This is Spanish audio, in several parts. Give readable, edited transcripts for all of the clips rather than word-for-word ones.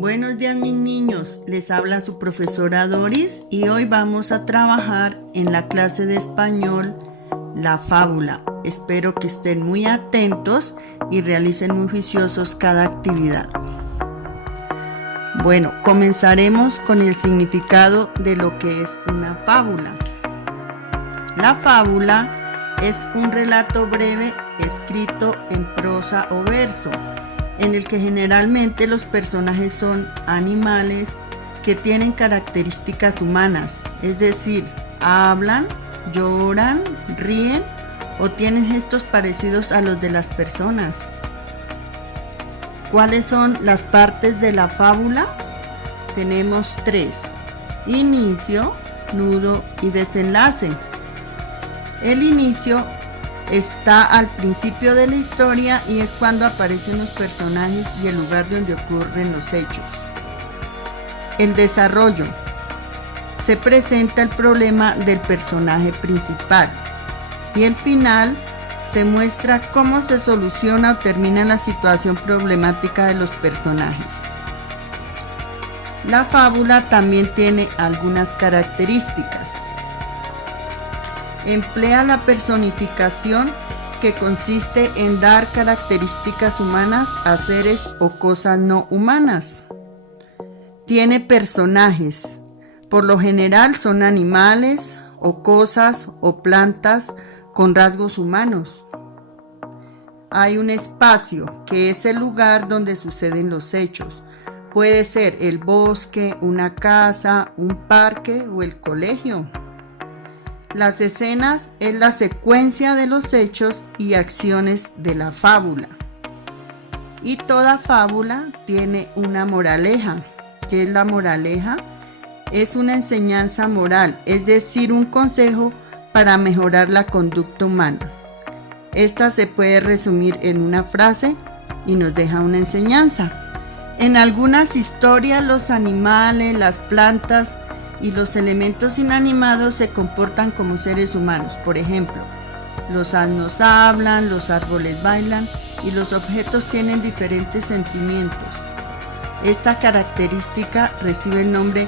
Buenos días mis niños, les habla su profesora Doris y hoy vamos a trabajar en la clase de español la fábula. Espero que estén muy atentos y realicen muy juiciosos cada actividad. Bueno, comenzaremos con el significado de lo que es una fábula. La fábula es un relato breve escrito en prosa o verso, en el que generalmente los personajes son animales que tienen características humanas, es decir, hablan, lloran, ríen o tienen gestos parecidos a los de las personas. ¿Cuáles son las partes de la fábula? Tenemos tres: inicio, nudo y desenlace. El inicio está al principio de la historia y es cuando aparecen los personajes y el lugar donde ocurren los hechos. El desarrollo. Se presenta el problema del personaje principal y el final se muestra cómo se soluciona o termina la situación problemática de los personajes. La fábula también tiene algunas características. Emplea la personificación, que consiste en dar características humanas a seres o cosas no humanas. Tiene personajes, por lo general son animales o cosas o plantas con rasgos humanos. Hay un espacio, que es el lugar donde suceden los hechos. Puede ser el bosque, una casa, un parque o el colegio. Las escenas es la secuencia de los hechos y acciones de la fábula. Y toda fábula tiene una moraleja. ¿Qué es la moraleja? Es una enseñanza moral, es decir, un consejo para mejorar la conducta humana. Esta se puede resumir en una frase y nos deja una enseñanza. En algunas historias los animales, las plantas y los elementos inanimados se comportan como seres humanos. Por ejemplo, los asnos hablan, los árboles bailan y los objetos tienen diferentes sentimientos. Esta característica recibe el nombre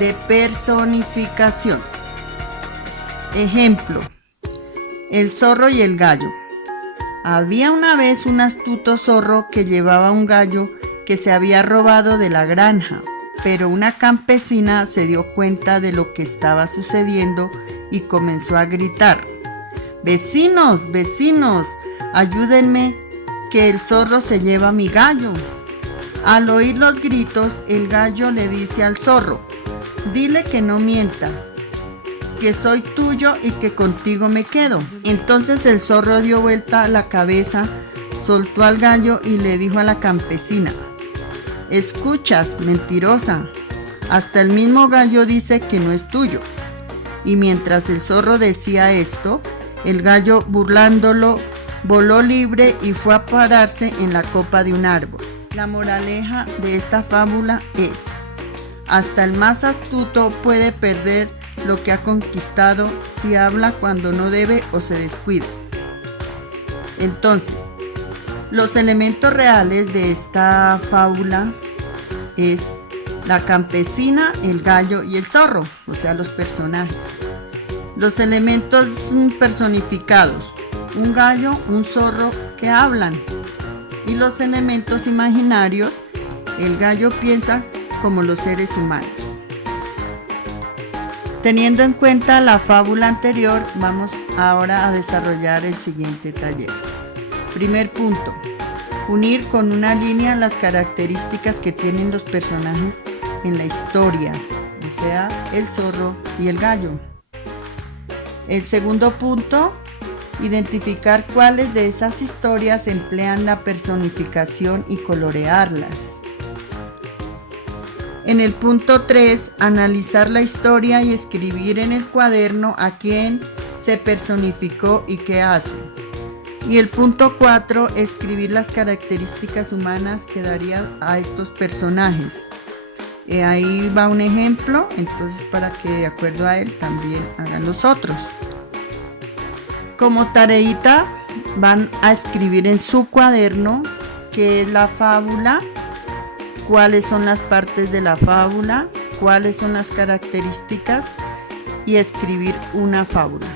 de personificación. Ejemplo: el zorro y el gallo. Había una vez un astuto zorro que llevaba un gallo que se había robado de la granja. Pero una campesina se dio cuenta de lo que estaba sucediendo y comenzó a gritar: «Vecinos, vecinos, ayúdenme, que el zorro se lleva mi gallo». Al oír los gritos, el gallo le dice al zorro: «Dile que no mienta, que soy tuyo y que contigo me quedo». Entonces el zorro dio vuelta la cabeza, soltó al gallo y le dijo a la campesina: «Escuchas, mentirosa, hasta el mismo gallo dice que no es tuyo». Y mientras el zorro decía esto, el gallo, burlándolo, voló libre y fue a pararse en la copa de un árbol. La moraleja de esta fábula es: hasta el más astuto puede perder lo que ha conquistado si habla cuando no debe o se descuida. Entonces, los elementos reales de esta fábula es la campesina, el gallo y el zorro, o sea, los personajes. Los elementos personificados: un gallo, un zorro que hablan. Y los elementos imaginarios: el gallo piensa como los seres humanos. Teniendo en cuenta la fábula anterior, vamos ahora a desarrollar el siguiente taller. Primer punto: unir con una línea las características que tienen los personajes en la historia, o sea, el zorro y el gallo. El segundo punto: identificar cuáles de esas historias emplean la personificación y colorearlas. En el punto 3, analizar la historia y escribir en el cuaderno a quién se personificó y qué hace. Y el punto 4, escribir las características humanas que daría a estos personajes. Ahí va un ejemplo, entonces para que de acuerdo a él también hagan los otros. Como tareita van a escribir en su cuaderno qué es la fábula, cuáles son las partes de la fábula, cuáles son las características y escribir una fábula.